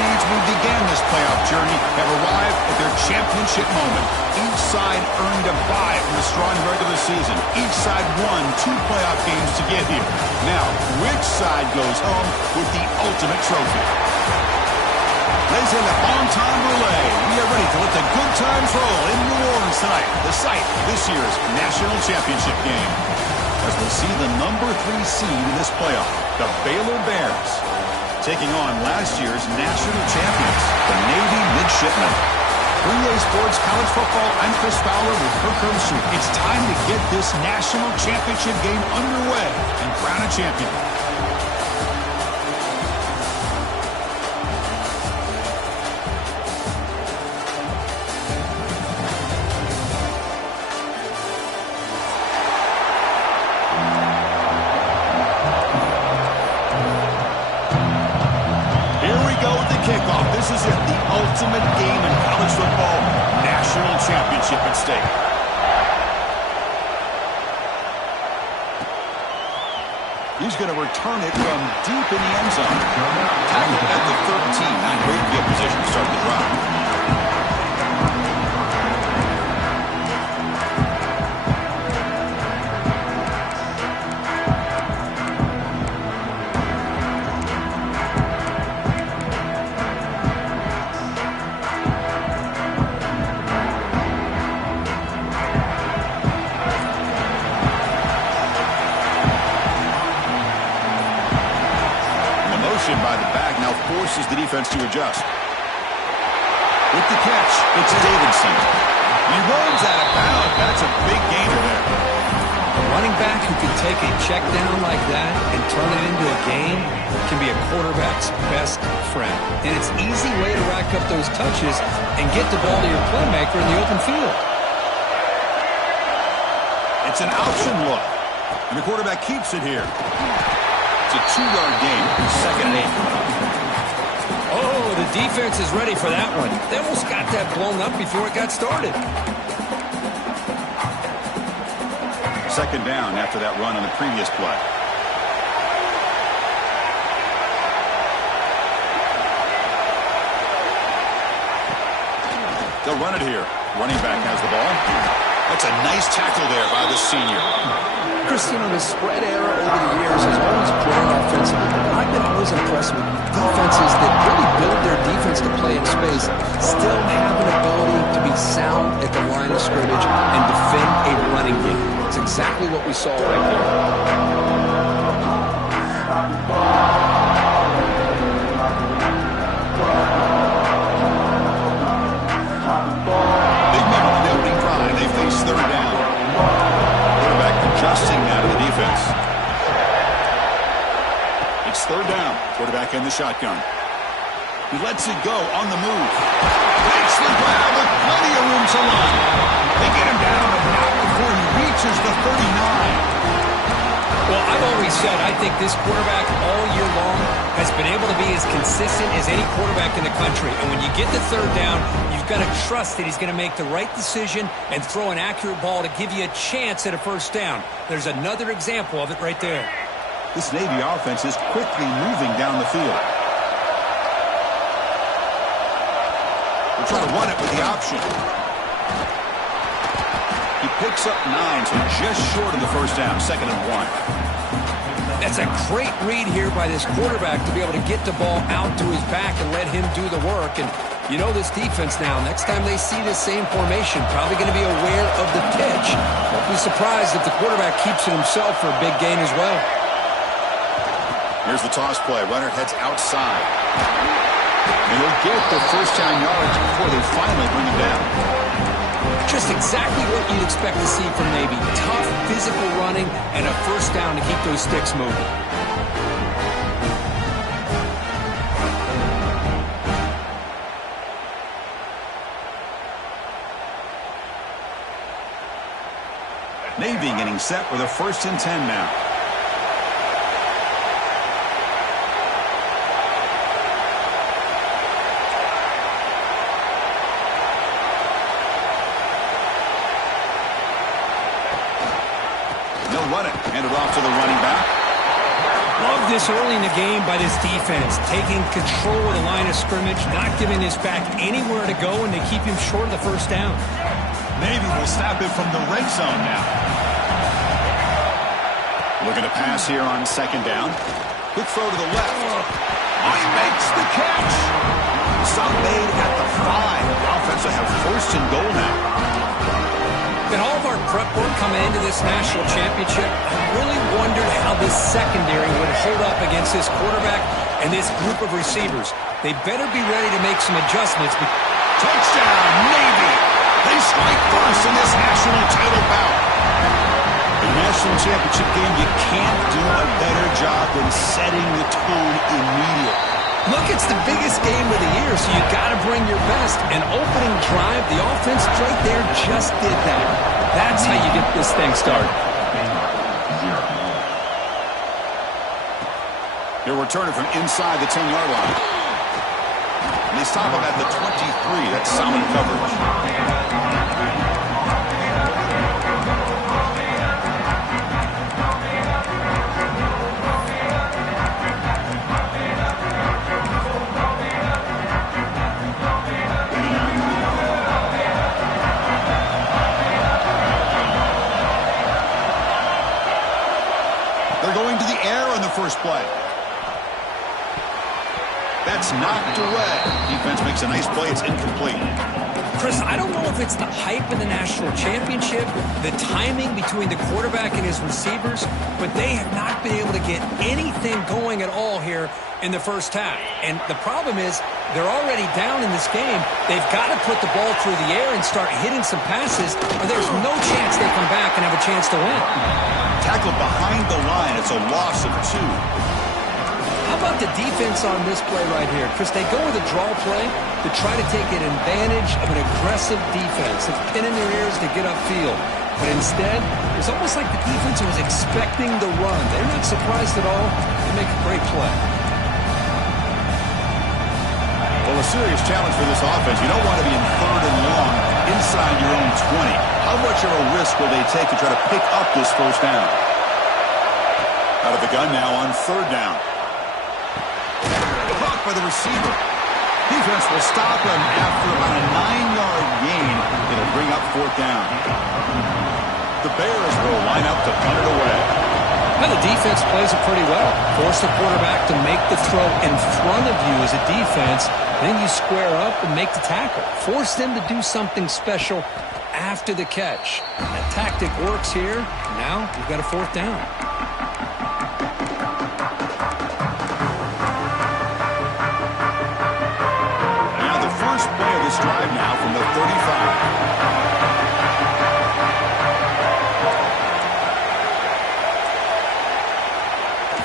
seeds who began this playoff journey have arrived at their championship moment. Each side earned a bye from the strong regular season. Each side won 2 playoff games to get here. Now, which side goes home with the ultimate trophy? Lays in the bon-time relay. We are ready to let the good times roll in New Orleans tonight, the site of this year's national championship game. As we see the number 3 seed in this playoff, the Baylor Bears, taking on last year's national champions, the Navy Midshipmen. For EA Sports College Football, I'm Chris Fowler with Kirk Herbstreit. It's time to get this national championship game underway and crown a champion. This is it, the ultimate game in college football, national championship at stake. He's going to return it from deep in the end zone. Tackled at the 13. Not great field position to start the drive. By the back now forces the defense to adjust. With the catch, it's Davidson. He runs out of bounds. That's a big gainer there. A running back who can take a check down like that and turn it into a gain can be a quarterback's best friend. And it's an easy way to rack up those touches and get the ball to your playmaker in the open field. It's an option look. And the quarterback keeps it here. It's a 2-yard gain, 2nd and 8. Oh, the defense is ready for that one. They almost got that blown up before it got started. 2nd down after that run on the previous play. They'll run it here. Running back has the ball. That's a nice tackle there by the senior. Chris, you know, the spread era over the years has always grown offensively. I've been always impressed with defenses that really build their defense to play in space, still have an ability to be sound at the line of scrimmage and defend a running game. It's exactly what we saw right there. Big moment in the opening drive. They face 3rd down. Quarterback adjusting now to the defense. It's 3rd down. Quarterback in the shotgun. He lets it go on the move. Makes the grab with plenty of room to run. They get him down, but not before he reaches the 39. Well, I've always said I think this quarterback all year long has been able to be as consistent as any quarterback in the country. And when you get the 3rd down, you've got to trust that he's going to make the right decision and throw an accurate ball to give you a chance at a 1st down. There's another example of it right there. This Navy offense is quickly moving down the field. They'll try to run it with the option. He picks up 9, so just short of the 1st down, 2nd and 1. That's a great read here by this quarterback to be able to get the ball out to his back and let him do the work. And you know this defense now, next time they see this same formation, probably going to be aware of the pitch. Won't be surprised if the quarterback keeps it himself for a big gain as well. Here's the toss play. Runner heads outside. And he'll get the 1st down yards before they finally bring him down. Just exactly what you'd expect to see from Navy. Tough, physical running, and a 1st down to keep those sticks moving. Navy getting set with a 1st and 10 now. Run it. Hand it off to the running back. Love this early in the game by this defense, taking control of the line of scrimmage, not giving this back anywhere to go, and they keep him short of the first down. Navy will snap it from the red zone now. Looking to pass here on second down. Quick throw to the left. Oh, he makes the catch. Stop made at the 5. The offense will have first and goal now. In all of our prep work coming into this national championship, I really wondered how this secondary would hold up against this quarterback and this group of receivers. They better be ready to make some adjustments. Touchdown, Navy! They strike first in this national title bout. The national championship game, you can't do a better job than setting the tone immediately. Look, it's the biggest game of the year, so you got to bring your best. An opening drive, the offense right there just did that. That's how you get this thing started. They're returning from inside the 10-yard line. And they stop him at the 23. That's solid coverage. First play. That's knocked away. Defense makes a nice play. It's incomplete. Chris, I don't know if it's the hype of the national championship, the timing between the quarterback and his receivers, but they have not been able to get anything going at all here in the first half. And the problem is they're already down in this game. They've got to put the ball through the air and start hitting some passes, or there's no chance they come back and have a chance to win. Tackled behind the line. It's a loss of 2. How about the defense on this play right here? Chris, they go with a draw play to try to take an advantage of an aggressive defense. It's pinning their ears to get upfield. But instead, it's almost like the defense was expecting the run. They're not surprised at all. They make a great play. Well, a serious challenge for this offense. You don't want to be in 3rd and long inside your own 20. How much of a risk will they take to try to pick up this first down? Out of the gun now on 3rd down. Caught by the receiver. Defense will stop him after about a 9-yard gain. It'll bring up 4th down. The Bears will line up to punt it away. Well, the defense plays it pretty well. Force the quarterback to make the throw in front of you as a defense. Then you square up and make the tackle. Force them to do something special after the catch. That tactic works here. Now you've got a 4th down. Now the first play of this drive now from the 35.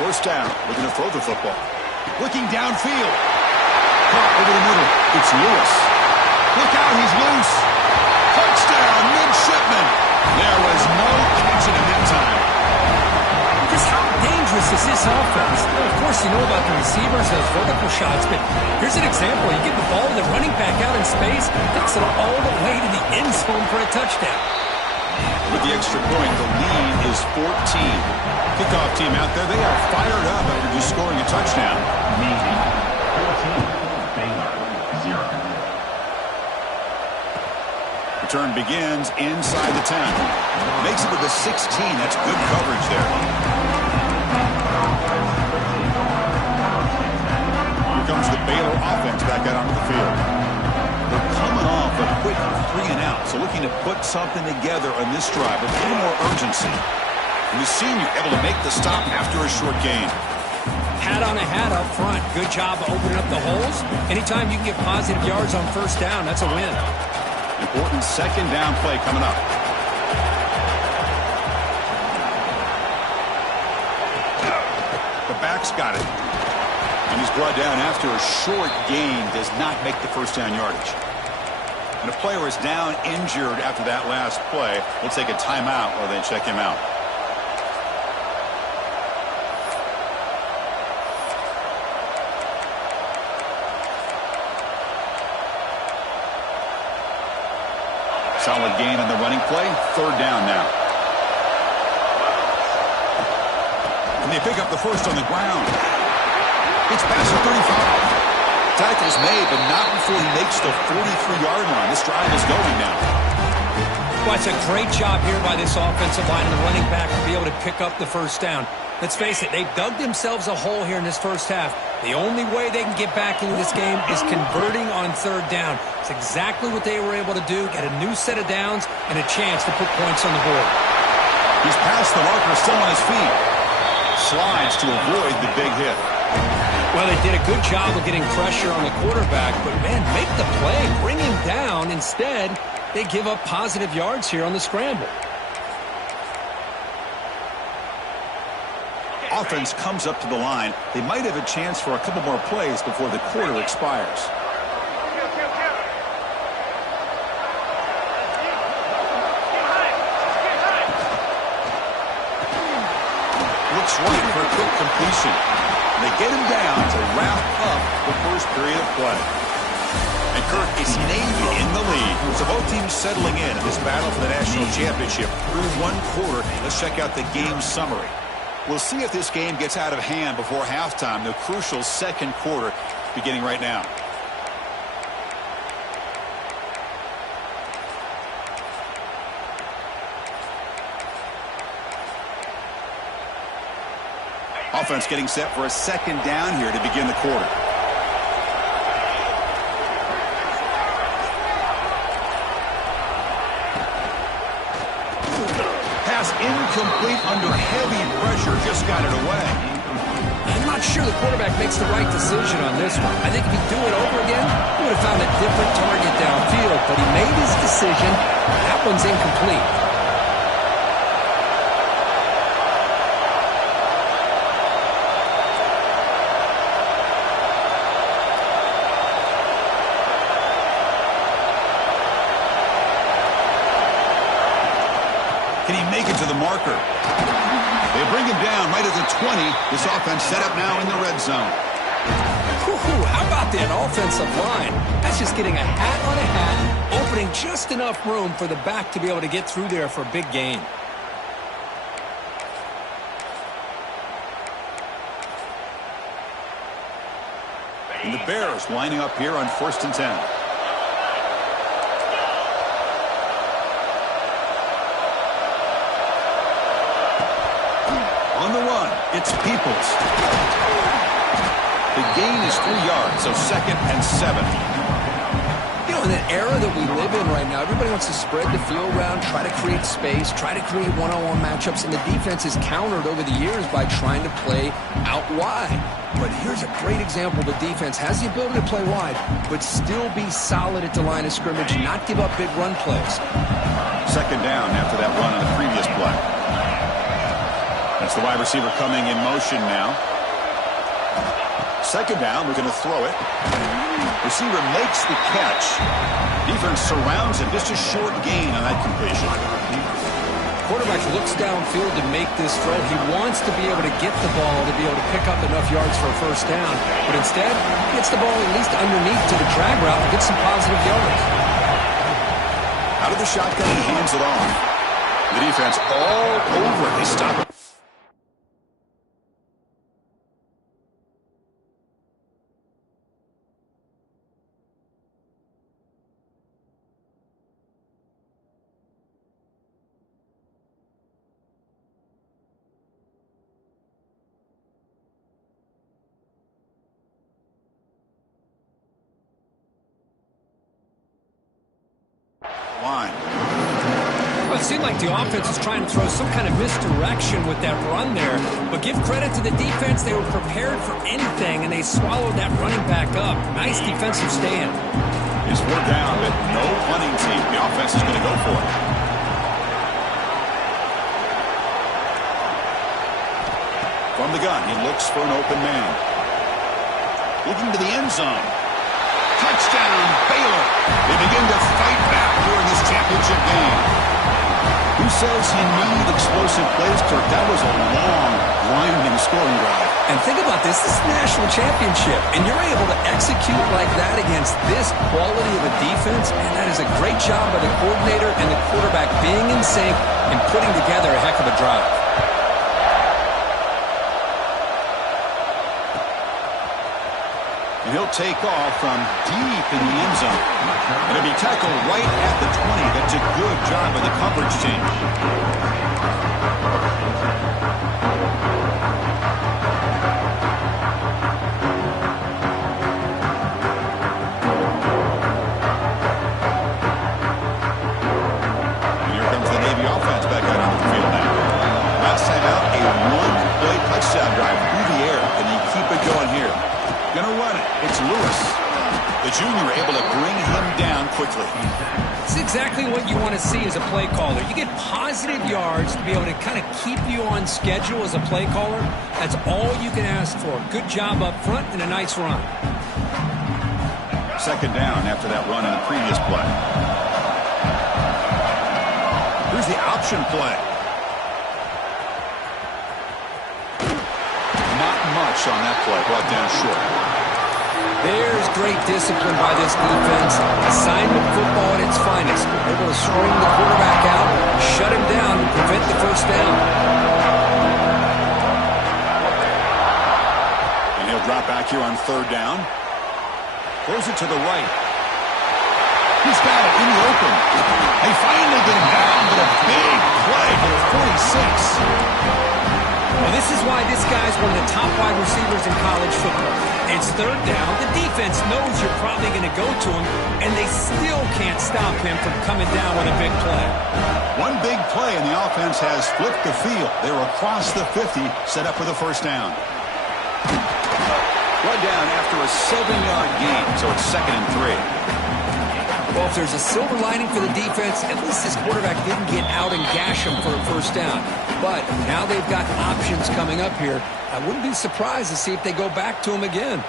First down, looking to throw the football. Looking downfield. Caught over the middle. It's Lewis. Look out, he's loose. Touchdown, midshipman. There was no catching him in time. Just how dangerous is this offense? Well, of course, you know about the receivers, those vertical shots, but here's an example. You get the ball to the running back out in space, takes it all the way to the end zone for a touchdown. With the extra point, the lead is 14. Kickoff team out there, they are fired up after just scoring a touchdown. Navy 14, Baylor 0. Return begins inside the 10. Makes it to the 16. That's good coverage there. Here comes the Baylor offense back out onto the field. They're coming off a quick 3 and out, so looking to put something together on this drive with a little more urgency. And the senior able to make the stop after a short gain. Hat on a hat up front. Good job of opening up the holes. Anytime you can get positive yards on first down, that's a win. Important second down play coming up. The back's got it. And he's brought down after a short gain. Does not make the first down yardage. And a player is down injured after that last play. We'll take a timeout while they check him out. Solid gain on the running play. Third down now. And they pick up the first on the ground. It's past the 35. Tackle's made, but not before he makes the 43-yard line. This drive is going now. Well, it's a great job here by this offensive line and the running back to be able to pick up the first down. Let's face it, they've dug themselves a hole here in this first half. The only way they can get back into this game is converting on third down. It's exactly what they were able to do, get a new set of downs and a chance to put points on the board. He's past the marker, still on his feet. Slides to avoid the big hit. Well, they did a good job of getting pressure on the quarterback, but, man, make the play, bring him down. Instead, they give up positive yards here on the scramble. Offense comes up to the line. They might have a chance for a couple more plays before the quarter expires. Looks right for a quick completion. They get him down to wrap up the first period of play. And Kirk, SCD Navy in the lead. So both teams settling in this battle for the national championship through one quarter. Let's check out the game summary. We'll see if this game gets out of hand before halftime. The crucial second quarter beginning right now. Offense getting set for a second down here to begin the quarter. Pass incomplete under heavy pressure. Just got it away. I'm not sure the quarterback makes the right decision on this one. I think if he'd do it over again, he would have found a different target downfield, but he made his decision. That one's incomplete. Can he make it to the marker? They bring him down right at the 20. This offense set up now in the red zone. How about that offensive line? That's just getting a hat on a hat, opening just enough room for the back to be able to get through there for a big gain. And the Bears lining up here on 1st and 10. On the run, it's Peoples. The gain is 3 yards, so 2nd and 7. You know, in the era that we live in right now, everybody wants to spread the field around, try to create space, try to create one-on-one matchups, and the defense is countered over the years by trying to play out wide. But here's a great example. The defense has the ability to play wide, but still be solid at the line of scrimmage, not give up big run plays. 2nd down after that run on the previous play. That's the wide receiver coming in motion now. 2nd down, we're going to throw it. Receiver makes the catch. Defense surrounds him. Just a short gain on that completion. Quarterback looks downfield to make this throw. He wants to be able to get the ball to be able to pick up enough yards for a first down. But instead, he gets the ball at least underneath to the drag route and gets some positive yards. Out of the shotgun, he hands it off. The defense all over it. They stop it. Well, it seemed like the offense was trying to throw some kind of misdirection with that run there. But give credit to the defense. They were prepared for anything, and they swallowed that running back up. Nice defensive stand. It's 4th down, but no punting team. The offense is going to go for it. From the gun, he looks for an open man. Looking to the end zone. Touchdown, Baylor. They begin to fight back during this championship game. Who says you need explosive plays, Kirk? That was a long, winding scoring drive. And think about this. This is the national championship, and you're able to execute like that against this quality of a defense, and that is a great job by the coordinator and the quarterback being in sync and putting together a heck of a drive. he'll take off from deep in the end zone. And he'll be tackled right at the 20. That's a good job of the coverage team. And here comes the Navy offense back out on the field now. Last time out, a one-play touchdown drive through the air. Can he keep it going here? Gonna run it. It's Lewis. The junior able to bring him down quickly. It's exactly what you want to see as a play caller. You get positive yards to be able to kind of keep you on schedule as a play caller. That's all you can ask for. Good job up front and a nice run. Second down after that run in the previous play. Here's the option play. Not much on that play. Brought down short. There's great discipline by this defense. Assignment football at its finest. Able to string the quarterback out, shut him down, and prevent the first down. And he'll drop back here on third down. Throws it to the right. He's got it in the open. They finally get him down, but a big play for the 46. Well, this is why this guy's one of the top wide receivers in college football. It's third down. The defense knows you're probably going to go to him, and they still can't stop him from coming down with a big play. One big play, and the offense has flipped the field. They're across the 50, set up for the first down. Run down after a 7-yard gain, so it's 2nd and 3. Well, if there's a silver lining for the defense, at least this quarterback didn't get out and gash him for a first down. But now they've got options coming up here. I wouldn't be surprised to see if they go back to him again.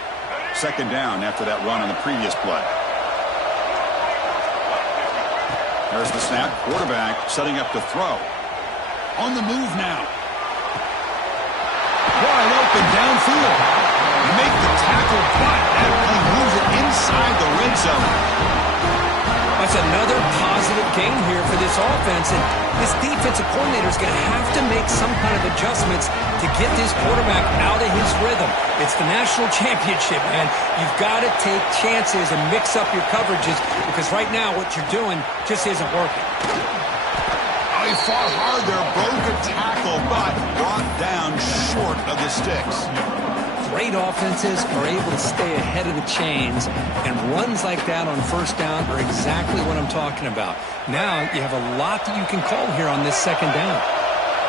Second down after that run on the previous play. There's the snap. Quarterback setting up to throw. On the move now. Wide open downfield. You make the tackle, but that play moves it inside the red zone. That's another positive gain here for this offense, and this defensive coordinator is going to have to make some kind of adjustments to get this quarterback out of his rhythm. It's the national championship, man. You've got to take chances and mix up your coverages, because right now what you're doing just isn't working. He fought hard there, broke a tackle, but brought down short of the sticks. Great offenses are able to stay ahead of the chains, and runs like that on first down are exactly what I'm talking about. Now you have a lot that you can call here on this second down.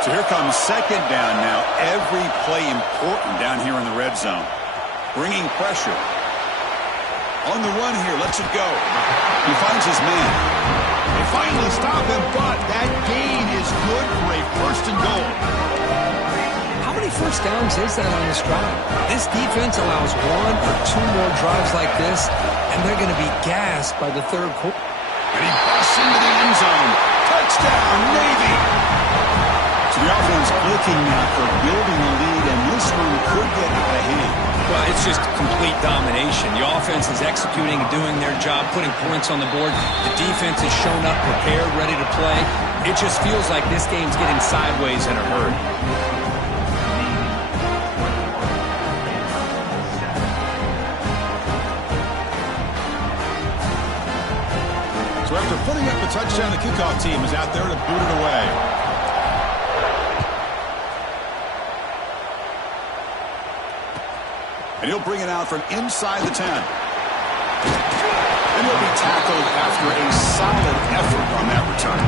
So here comes second down now. Every play important down here in the red zone. Bringing pressure. On the run here, lets it go. He finds his man. They finally stop him, but that gain is good for a first and goal. How many first downs is that on this drive? This defense allows 1 or 2 more drives like this, and they're going to be gassed by the third quarter. And he busts into the end zone. Touchdown, Navy! So the offense clicking now for building the lead, and this one could get out of hand. Well, it's just complete domination. The offense is executing and doing their job, putting points on the board. The defense has shown up prepared, ready to play. It just feels like this game's getting sideways in a hurry. So after putting up a touchdown, the kickoff team is out there to boot it away. And he'll bring it out from inside the 10. And he'll be tackled after a solid effort on that return.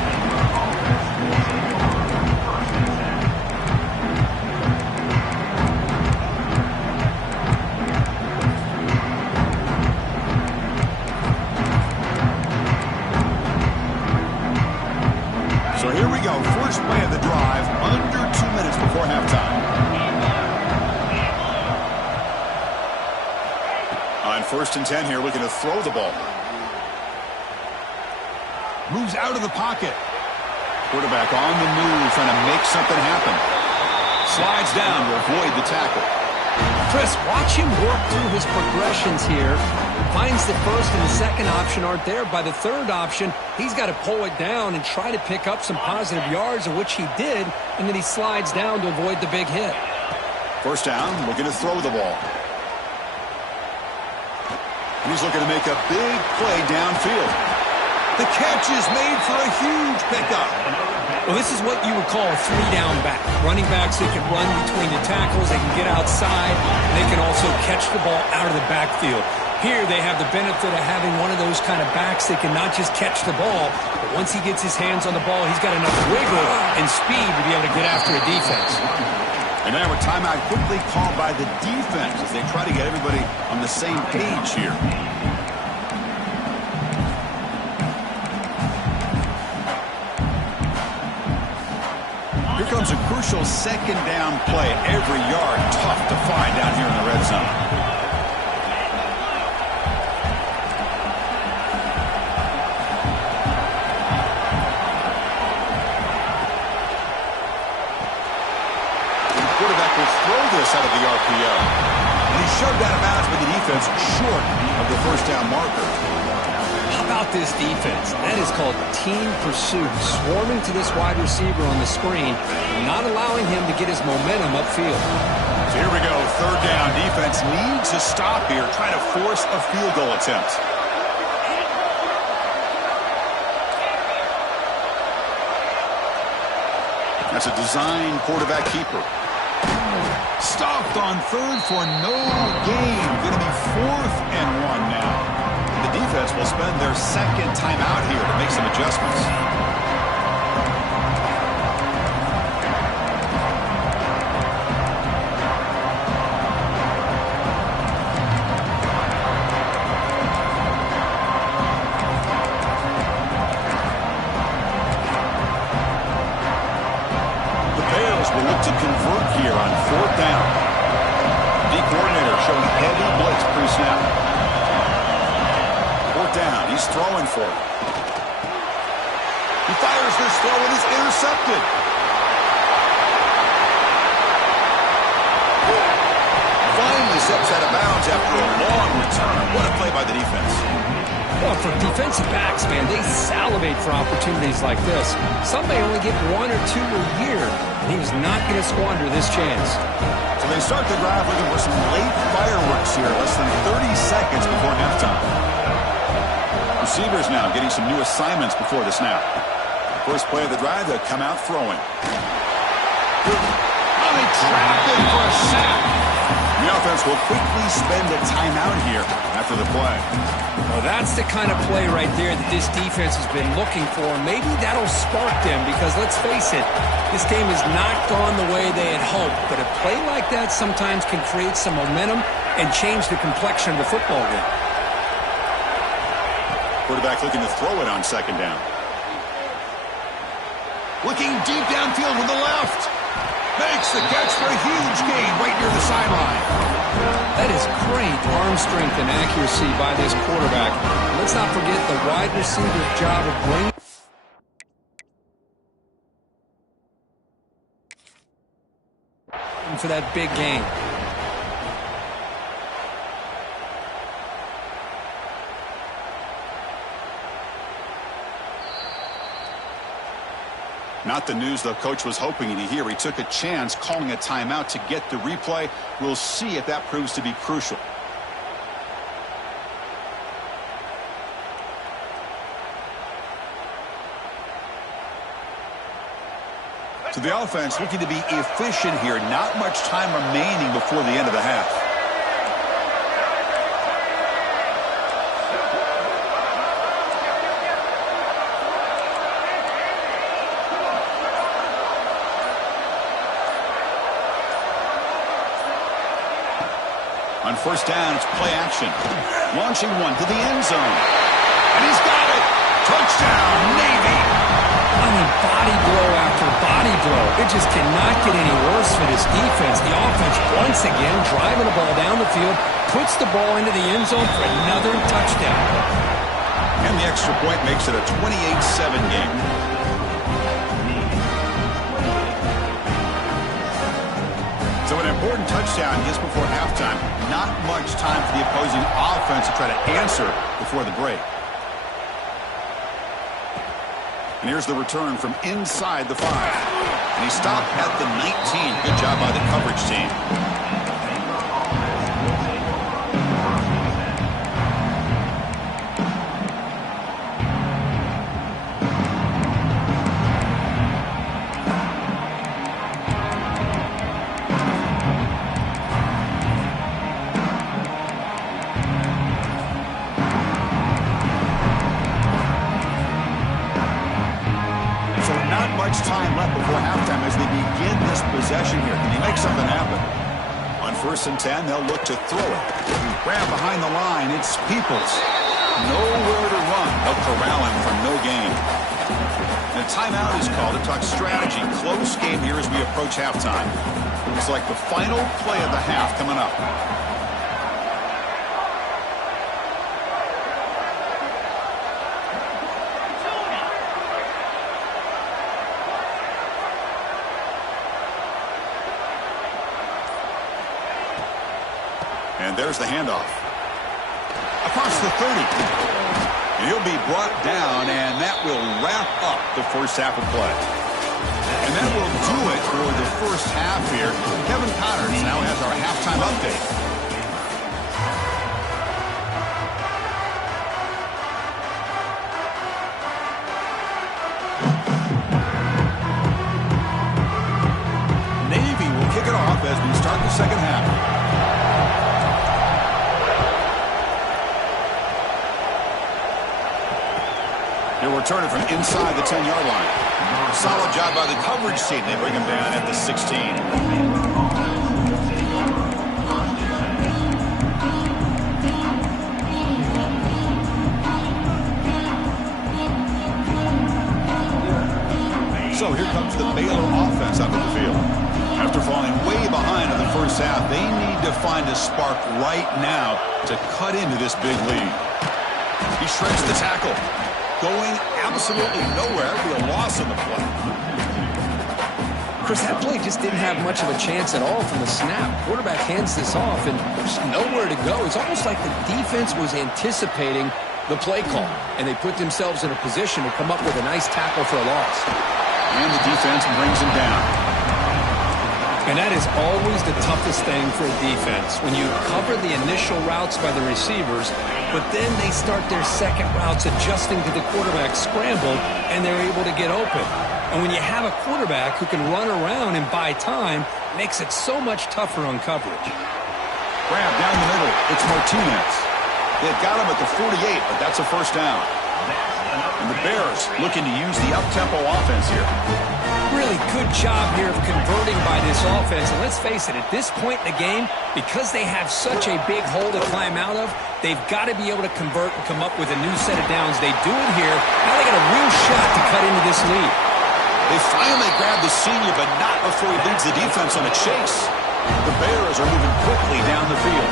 So here we go. First play of the drive, under 2 minutes before halftime. On 1st and 10 here, looking to throw the ball. Moves out of the pocket. Quarterback on the move, trying to make something happen. Slides down to avoid the tackle. Chris, watch him work through his progressions here. Finds the first and the second option aren't there. By the third option, he's got to pull it down and try to pick up some positive yards, of which he did, and then he slides down to avoid the big hit. First down, looking to throw the ball. And he's looking to make a big play downfield. The catch is made for a huge pickup. Well, this is what you would call a three-down back. Running backs, they can run between the tackles, they can get outside, and they can also catch the ball out of the backfield. Here, they have the benefit of having one of those kind of backs that can not just catch the ball, but once he gets his hands on the ball, he's got enough wiggle and speed to be able to get after a defense. And now a timeout quickly called by the defense as they try to get everybody on the same page here. Here comes a crucial second down play. Every yard tough to find down here in the red zone. The quarterback will throw this out of the RPO. And he shoved out of bounds with the defense short of the first down marker. How about this defense? That is called team pursuit. Swarming to this wide receiver on the screen, not allowing him to get his momentum upfield. So here we go, third down. Defense needs a stop here, trying to force a field goal attempt. That's a design quarterback keeper. Stopped on third for no gain. Going to be 4th and 1 now. The defense will spend their second timeout here to make some adjustments. The Bears will look to convert here on 4th down. D coordinator showing heavy blitz pre-snap. Down. He's throwing for it. He fires this throw and is intercepted. Finally steps out of bounds after a long return. What a play by the defense. Well, for defensive backs, man, they salivate for opportunities like this. Some may only get 1 or 2 a year, and he was not going to squander this chance. So they start the drive looking for some late fireworks here, less than 30 seconds before halftime. Receivers now getting some new assignments before the snap. First play of the drive, they'll come out throwing. Oh, they trap him for a sack. The offense will quickly spend a timeout here after the play. Well, that's the kind of play right there that this defense has been looking for. Maybe that'll spark them because, let's face it, this game has not gone the way they had hoped. But a play like that sometimes can create some momentum and change the complexion of the football game. Quarterback looking to throw it on second down. Looking deep downfield with the left. Makes the catch for a huge gain right near the sideline. That is great arm strength and accuracy by this quarterback. Let's not forget the wide receiver's job of bringing for that big game. Not the news the coach was hoping to hear. He took a chance calling a timeout to get the replay. We'll see if that proves to be crucial. So the offense looking to be efficient here. Not much time remaining before the end of the half. On first down, it's play action. Launching one to the end zone. And he's got it. Touchdown, Navy. I mean, body blow after body blow. It just cannot get any worse for this defense. The offense, once again, driving the ball down the field, puts the ball into the end zone for another touchdown. And the extra point makes it a 28-7 game. So an important touchdown just before halftime. Not much time for the opposing offense to try to answer before the break. And here's the return from inside the 5. And he stopped at the 19. Good job by the coverage team. He makes something happen. On 1st and 10, they'll look to throw it. Grab behind the line. It's Peoples. Nowhere to run. They'll corral him for no gain. And a timeout is called to talk strategy. Close game here as we approach halftime. It's like the final play of the half coming up. And there's the handoff. Across the 30. He'll be brought down, and that will wrap up the first half of play. And that will do it for the first half here. Kevin Connors now has our halftime update. Navy will kick it off as we start the second half. He'll return it from inside the 10-yard line. Solid job by the coverage team. They bring him down at the 16. So here comes the Baylor offense out of the field. After falling way behind in the first half, they need to find a spark right now to cut into this big lead. He shreds the tackle. Going absolutely nowhere. Be a loss on the play. Chris, that play just didn't have much of a chance at all from the snap. Quarterback hands this off, and there's nowhere to go. It's almost like the defense was anticipating the play call, and they put themselves in a position to come up with a nice tackle for a loss. And the defense brings him down. And that is always the toughest thing for a defense. When you cover the initial routes by the receivers, but then they start their second routes adjusting to the quarterback's scramble, and they're able to get open. And when you have a quarterback who can run around and buy time, it makes it so much tougher on coverage. Grab down the middle. It's Martinez. They've got him at the 48, but that's a first down. And the Bears looking to use the up-tempo offense here. Really good job here of converting by this offense. And let's face it, at this point in the game, because they have such a big hole to climb out of, they've got to be able to convert and come up with a new set of downs. They do it here. Now they got a real shot to cut into this lead. They finally grab the senior, but not before he leads the defense on a chase. The Bears are moving quickly down the field.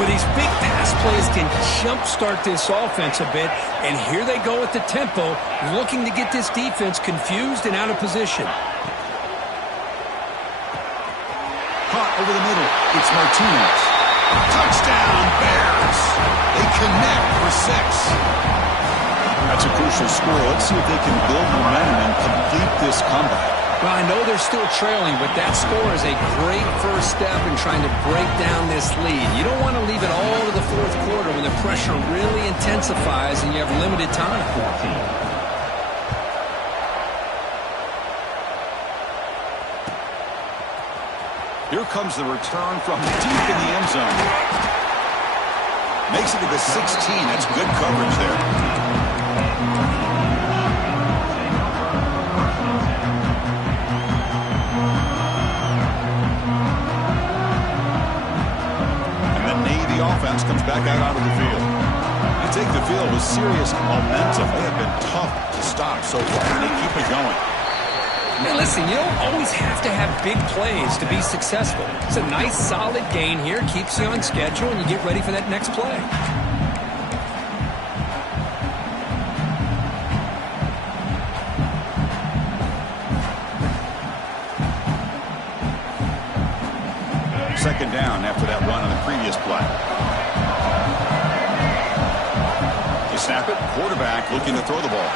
Well, these big pass plays can jumpstart this offense a bit, and here they go at the tempo, looking to get this defense confused and out of position. Caught over the middle. It's Martinez. Touchdown, Bears. They connect for 6. That's a crucial score. Let's see if they can build momentum and complete this comeback. Well, I know they're still trailing, but that score is a great first step in trying to break down this lead. You don't want to leave it all to the fourth quarter when the pressure really intensifies and you have limited time. Here comes the return from deep in the end zone. Makes it to the 16. That's good coverage there. Offense comes back out onto the field. They take the field with serious momentum. They have been tough to stop so far, and they keep it going. Hey, listen, you don't always have to have big plays to be successful. It's a nice, solid gain here, keeps you on schedule, and you get ready for that next play. Second down after that run on the previous play. They snap it. Quarterback looking to throw the ball.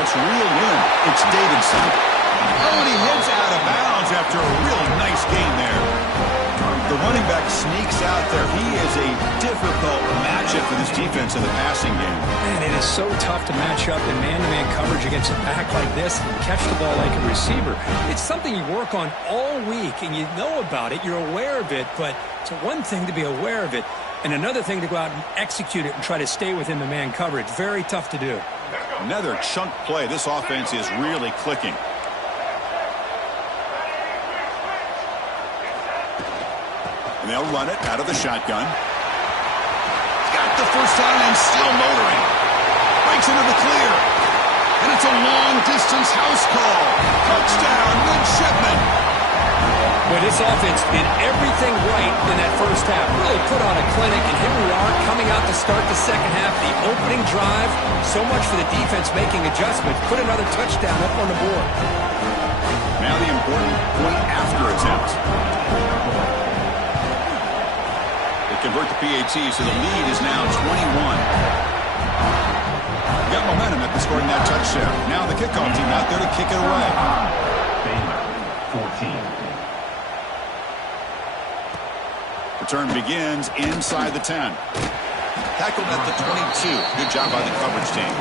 That's reeled in. It's Davidson. Oh, and he heads out of bounds after a really nice gain there. The running back sneaks out there. He is a difficult matchup for this defense in the passing game. Man, it is so tough to match up in man-to-man coverage against a back like this and catch the ball like a receiver. It's something you work on all week, and you know about it. You're aware of it, but it's one thing to be aware of it, and another thing to go out and execute it and try to stay within the man coverage. Very tough to do. Another chunk play. This offense is really clicking. And they'll run it out of the shotgun. Got the first down and still motoring. Breaks into the clear. And it's a long-distance house call. Touchdown, Midshipman. Well, this offense did everything right in that first half. Really put on a clinic, and here we are coming out to start the second half. The opening drive, so much for the defense making adjustments. Put another touchdown up on the board. Now the important point after attempt. They convert the PAT, so the lead is now 21. Got momentum after scoring that touchdown. Now the kickoff team out there to kick it away. Baylor, 14. Return begins inside the 10. Tackled at the 22. Good job by the coverage team.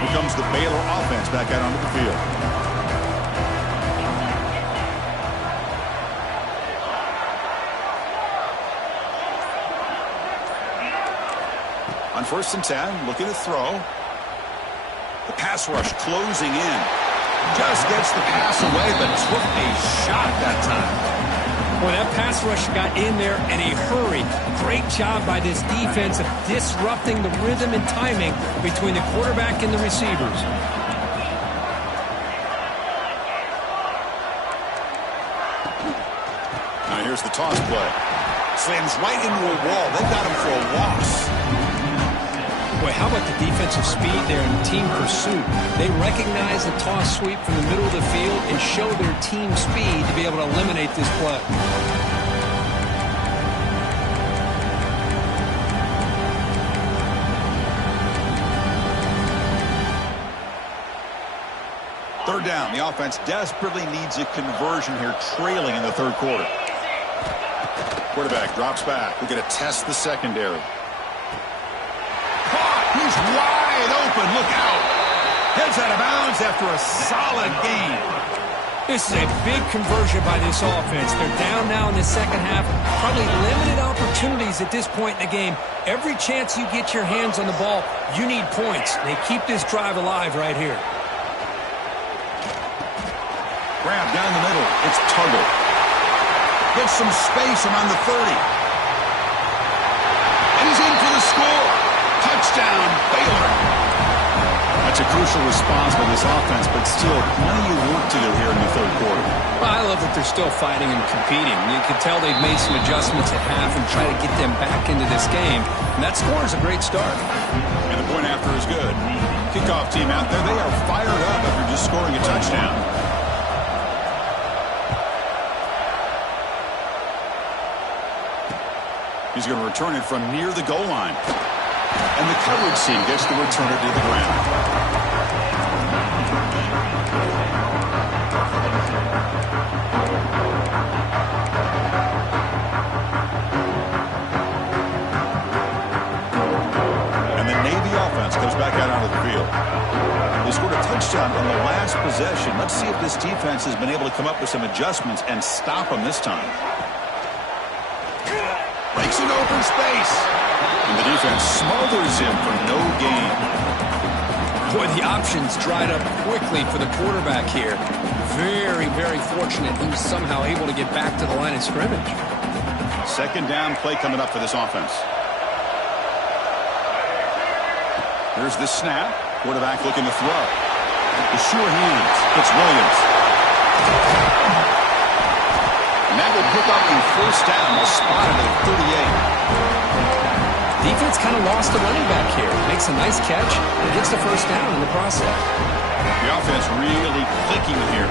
Here comes the Baylor offense back out onto the field. On 1st and 10, looking to throw. The pass rush closing in. Just gets the pass away, but took a shot that time. Boy, that pass rush got in there in a hurry. Great job by this defense of disrupting the rhythm and timing between the quarterback and the receivers. Now here's the toss play. Slams right into a wall. They got him for a loss. Boy, how about the defensive speed there and team pursuit? They recognize the toss sweep from the middle of the field and show their team speed to be able to eliminate this play. Third down. The offense desperately needs a conversion here, trailing in the third quarter. Quarterback drops back. We're going to test the secondary. He's wide open. Look out. Heads out of bounds after a solid game. This is a big conversion by this offense. They're down now in the second half. Probably limited opportunities at this point in the game. Every chance you get your hands on the ball, you need points. They keep this drive alive right here. Grab down the middle. It's Tuggle. Gets some space around the 30. And he's in for the score. Touchdown, Baylor. That's a crucial response by this offense, but still plenty of work to do here in the third quarter. Well, I love that they're still fighting and competing. You can tell they've made some adjustments at half and try to get them back into this game. And that score is a great start. And the point after is good. Kickoff team out there, they are fired up after just scoring a touchdown. He's going to return it from near the goal line. And the coverage team gets the returner to the ground. And the Navy offense comes back out onto the field. They scored a touchdown on the last possession. Let's see if this defense has been able to come up with some adjustments and stop them this time. Breaks into open space. And the defense smothers him for no gain. Boy, the options dried up quickly for the quarterback here. Very, very fortunate he was somehow able to get back to the line of scrimmage. Second down play coming up for this offense. Here's the snap. Quarterback looking to throw. The sure hands. It's Williams. And that will pick up a first down. They'll spot it at 38. Defense kind of lost the running back here. Makes a nice catch and gets the first down in the process. The offense really clicking here.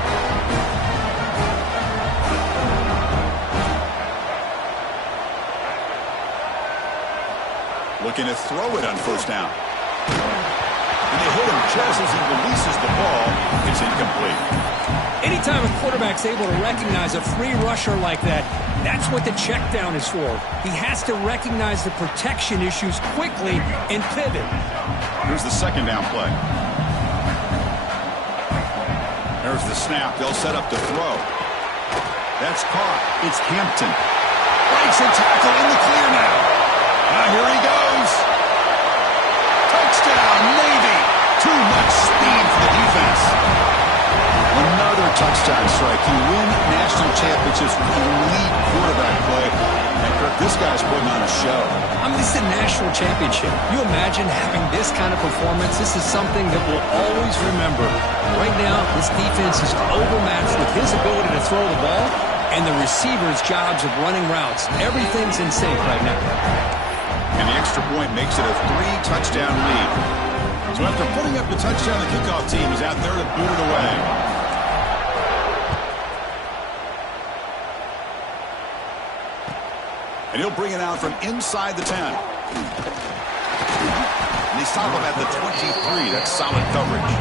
Looking to throw it on first down. And they hit him just as he releases the ball. It's incomplete. Anytime a quarterback's able to recognize a free rusher like that, that's what the check down is for. He has to recognize the protection issues quickly and pivot. Here's the second down play. There's the snap. They'll set up to throw. That's caught. It's Hampton. Breaks a tackle in the clear now. Now here he goes. Touchdown, Navy. Too much speed for the defense. Another touchdown strike. You win national championships with elite quarterback play. And Kirk, this guy's putting on a show. I mean, this is a national championship. You imagine having this kind of performance? This is something that we'll always remember. Right now, this defense is overmatched with his ability to throw the ball and the receiver's jobs of running routes. Everything's in sync right now. And the extra point makes it a 3-touchdown lead. So after putting up the touchdown, the kickoff team is out there to boot it away. And he'll bring it out from inside the 10. And they stop him at the 23. That's solid coverage.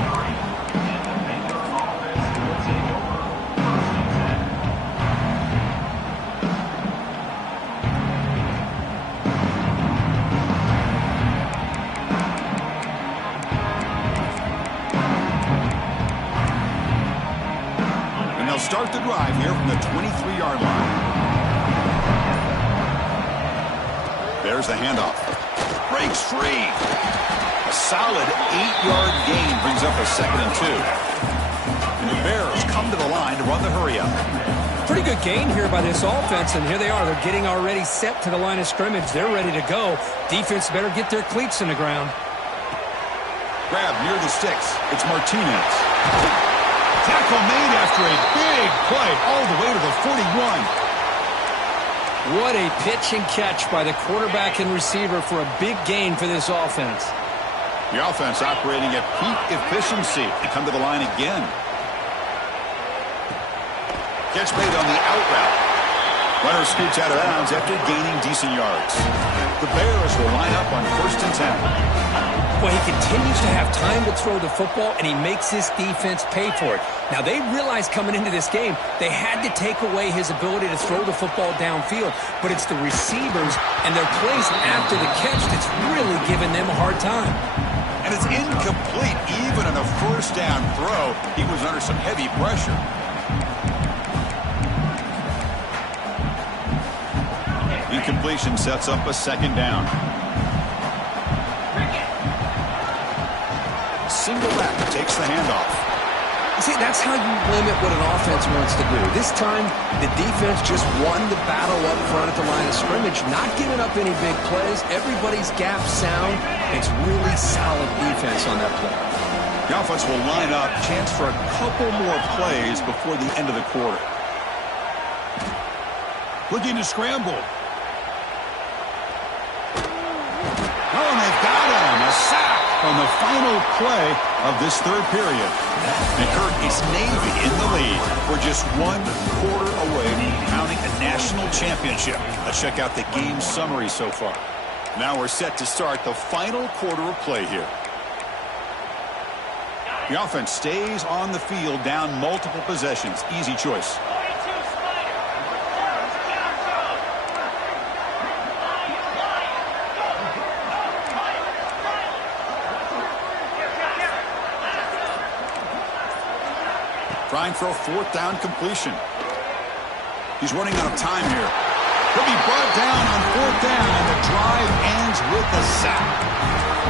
And they'll start the drive here from the 23-yard line. There's the handoff. Breaks free. A solid 8-yard gain brings up a 2nd and 2. And the Bears come to the line to run the hurry-up. Pretty good gain here by this offense, and here they are. They're getting already set to the line of scrimmage. They're ready to go. Defense better get their cleats in the ground. Grab near the sticks. It's Martinez. Tackle made after a big play all the way to the 41. What a pitch and catch by the quarterback and receiver for a big gain for this offense. The offense operating at peak efficiency. They come to the line again. Catch made on the out route. Runner scoots out of bounds after gaining decent yards. The Bears will line up on 1st and 10. Well, he continues to have time to throw the football, and he makes this defense pay for it. Now, they realized coming into this game they had to take away his ability to throw the football downfield, but it's the receivers and their plays after the catch that's really giving them a hard time. And it's incomplete. Even on a 1st down throw, he was under some heavy pressure. Incompletion sets up a 2nd down. Single back takes the handoff. See, that's how you limit what an offense wants to do. This time, the defense just won the battle up front at the line of scrimmage, not giving up any big plays. Everybody's gap sound. It's really solid defense on that play. The offense will line up. Chance for a couple more plays before the end of the quarter. Looking to scramble. Oh, and they've got him. A sack on the final play of this 3rd period. And Kirk, it's Navy in the lead. We're just 1 quarter away from crowning a national championship. Let's check out the game summary so far. Now we're set to start the final quarter of play here. The offense stays on the field down multiple possessions. Easy choice. Trying for a 4th down completion. He's running out of time here. He'll be brought down on 4th down, and the drive ends with a sack.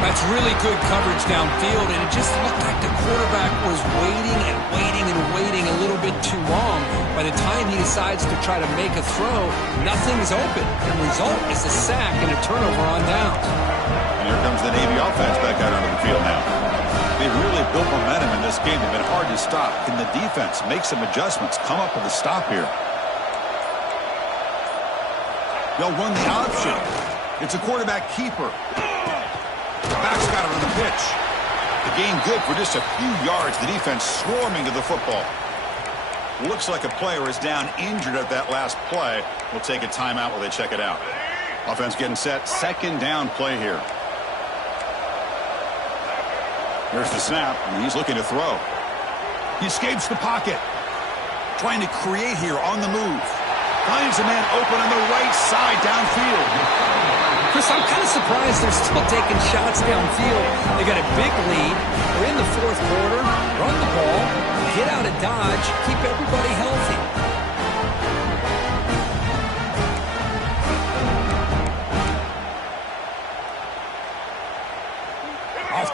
That's really good coverage downfield, and it just looked like the quarterback was waiting and waiting and waiting a little bit too long. By the time he decides to try to make a throw, nothing's open. The result is a sack and a turnover on downs. And here comes the Navy offense back out onto the field now. They've really built momentum in this game. They've been hard to stop. Can the defense make some adjustments, come up with a stop here? They'll run the option. It's a quarterback keeper. The back's got it on the pitch. The gain good for just a few yards. The defense swarming to the football. Looks like a player is down injured at that last play. We'll take a timeout while they check it out. Offense getting set. 2nd down play here. There's the snap, and he's looking to throw. He escapes the pocket. Trying to create here on the move. Finds a man open on the right side downfield. Chris, I'm kind of surprised they're still taking shots downfield. They got a big lead. They're in the 4th quarter. Run the ball. Get out of Dodge. Keep everybody healthy.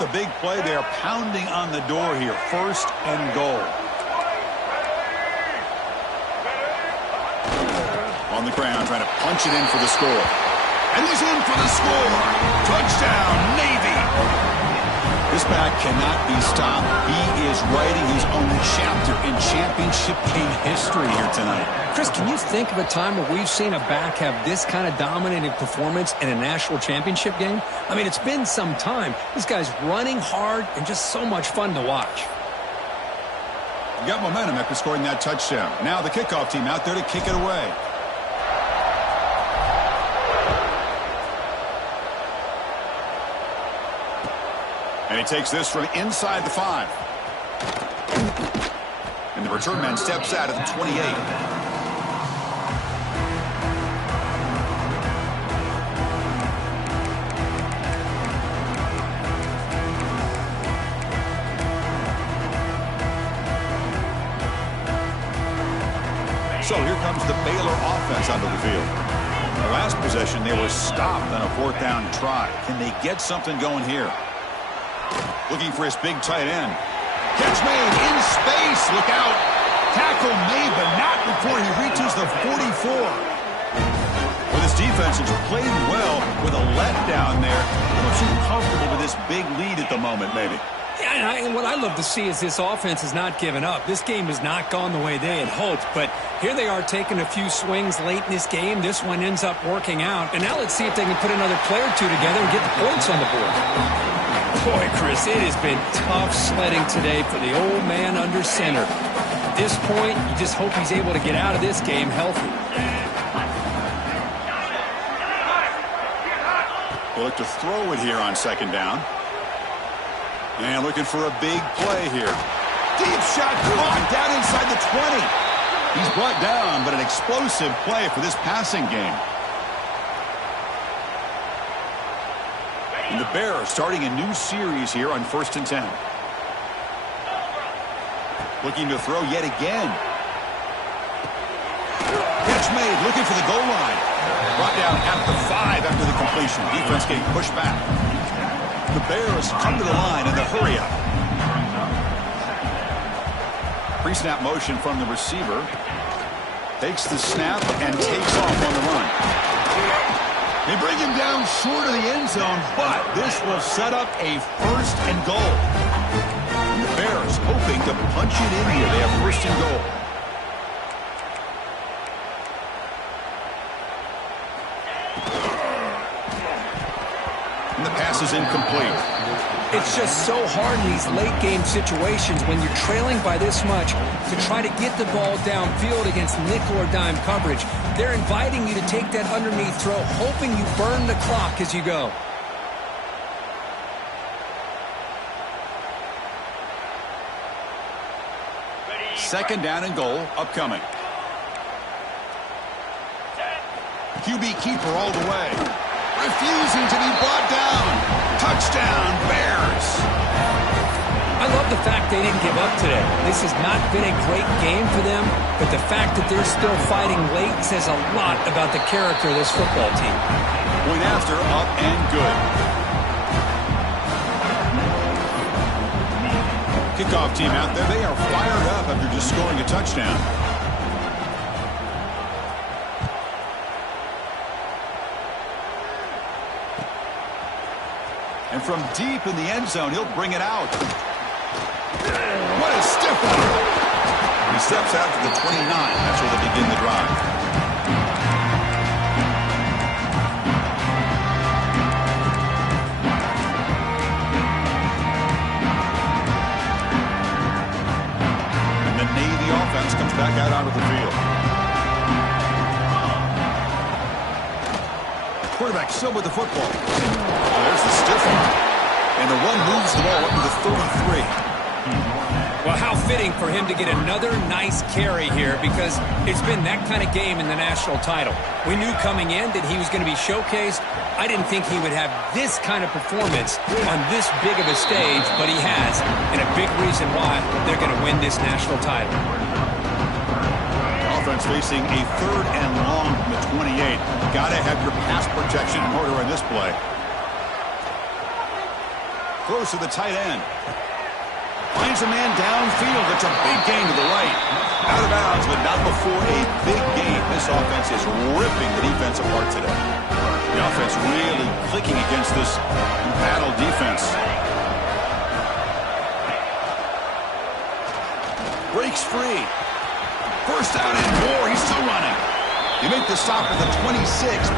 a big play there, pounding on the door here. 1st and goal. On the ground, trying to punch it in for the score. And he's in for the score. Touchdown, Navy. This back cannot be stopped. He is writing his own chapter in championship game history here tonight. Chris, can you think of a time where we've seen a back have this kind of dominating performance in a national championship game? I mean, it's been some time. This guy's running hard and just so much fun to watch. Got momentum after scoring that touchdown. Now the kickoff team out there to kick it away. And he takes this from inside the 5. And the return man steps out at the 28. So here comes the Baylor offense onto the field. The last possession, they were stopped on a 4th down try. Can they get something going here? Looking for his big tight end. Catch made in space. Look out. Tackle made, but not before he reaches the 44. Well, this defense has played well with a letdown there. They don't seem comfortable with this big lead at the moment, maybe. Yeah, and what I love to see is this offense has not given up. This game has not gone the way they had hoped, but here they are taking a few swings late in this game. This one ends up working out, and now let's see if they can put another play or two together and get the points on the board. Boy, Chris, it has been tough sledding today for the old man under center. At this point, you just hope he's able to get out of this game healthy. We'll look to throw it here on 2nd down. And looking for a big play here. Deep shot caught down inside the 20. He's brought down, but an explosive play for this passing game. And the Bears starting a new series here on 1st and 10. Looking to throw yet again. Catch made, looking for the goal line. Brought down at the 5 after the completion. Defense getting pushed back. The Bears come to the line in the hurry-up. Pre-snap motion from the receiver. Takes the snap and takes off on the run. They bring him down short of the end zone, but this will set up a 1st and goal. And the Bears hoping to punch it in here. They have 1st and goal. And the pass is incomplete. It's just so hard in these late-game situations when you're trailing by this much to try to get the ball downfield against nickel or dime coverage. They're inviting you to take that underneath throw, hoping you burn the clock as you go. Second down and goal upcoming. QB keeper all the way. Refusing to be brought down. Touchdown, Bears. I love the fact they didn't give up today. This has not been a great game for them, but the fact that they're still fighting late says a lot about the character of this football team. Point after, up and good. Kickoff team out there. They are fired up after just scoring a touchdown. And from deep in the end zone, he'll bring it out. What a stiff one. He steps out to the 29. That's where they begin the drive. And the Navy offense comes back out onto the field. Quarterback still with the football. There's the stiff one. And the one moves the ball up to the 33. Well, how fitting for him to get another nice carry here, because it's been that kind of game in the national title. We knew coming in that he was going to be showcased. I didn't think he would have this kind of performance on this big of a stage, but he has, and a big reason why they're going to win this national title. Offense facing a 3rd and long from the 28. Got to have your pass protection in order in this play. Close to the tight end. Finds a man downfield. It's a big gain to the right. Out of bounds, but not before a big gain. This offense is ripping the defense apart today. The offense really clicking against this battle defense. Breaks free. First down and more. He's still running. You make the stop at the 26,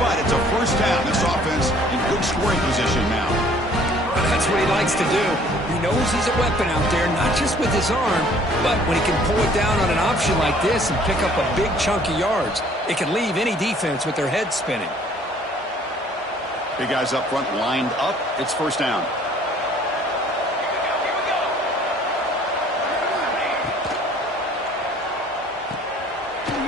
but it's a first down. This offense in good scoring position now. That's what he likes to do. He knows he's a weapon out there, not just with his arm, but when he can pull it down on an option like this and pick up a big chunk of yards, it can leave any defense with their head spinning. Big guys up front lined up. It's first down.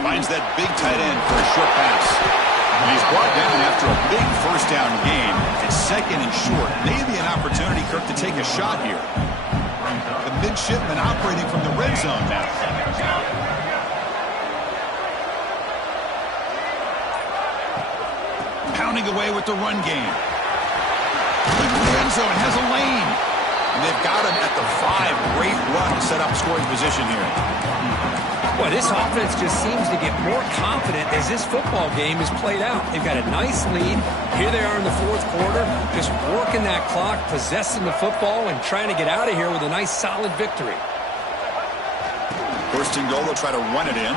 Finds that big tight end for a short pass. And he's brought down after a big first down game. It's second and short. Maybe an opportunity, Kirk, to take a shot here. The midshipman operating from the red zone now. Pounding away with the run game. Into the end zone, has a lane. And they've got him at the 5. Great run to set up scoring position here. Boy, this offense just seems to get more confident as this football game is played out. They've got a nice lead. Here they are in the fourth quarter, just working that clock, possessing the football, and trying to get out of here with a nice, solid victory. First and goal, they'll try to run it in.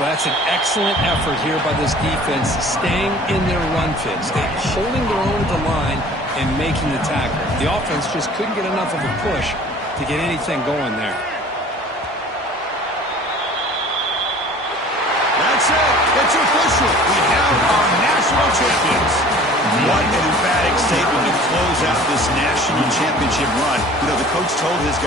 Well, that's an excellent effort here by this defense, staying in their run fits. They're holding their own at the line and making the tackle. The offense just couldn't get enough of a push to get anything going there. That's it. It's official. We have our national champions. What an emphatic statement to close out this national championship run. You know, the coach told his guys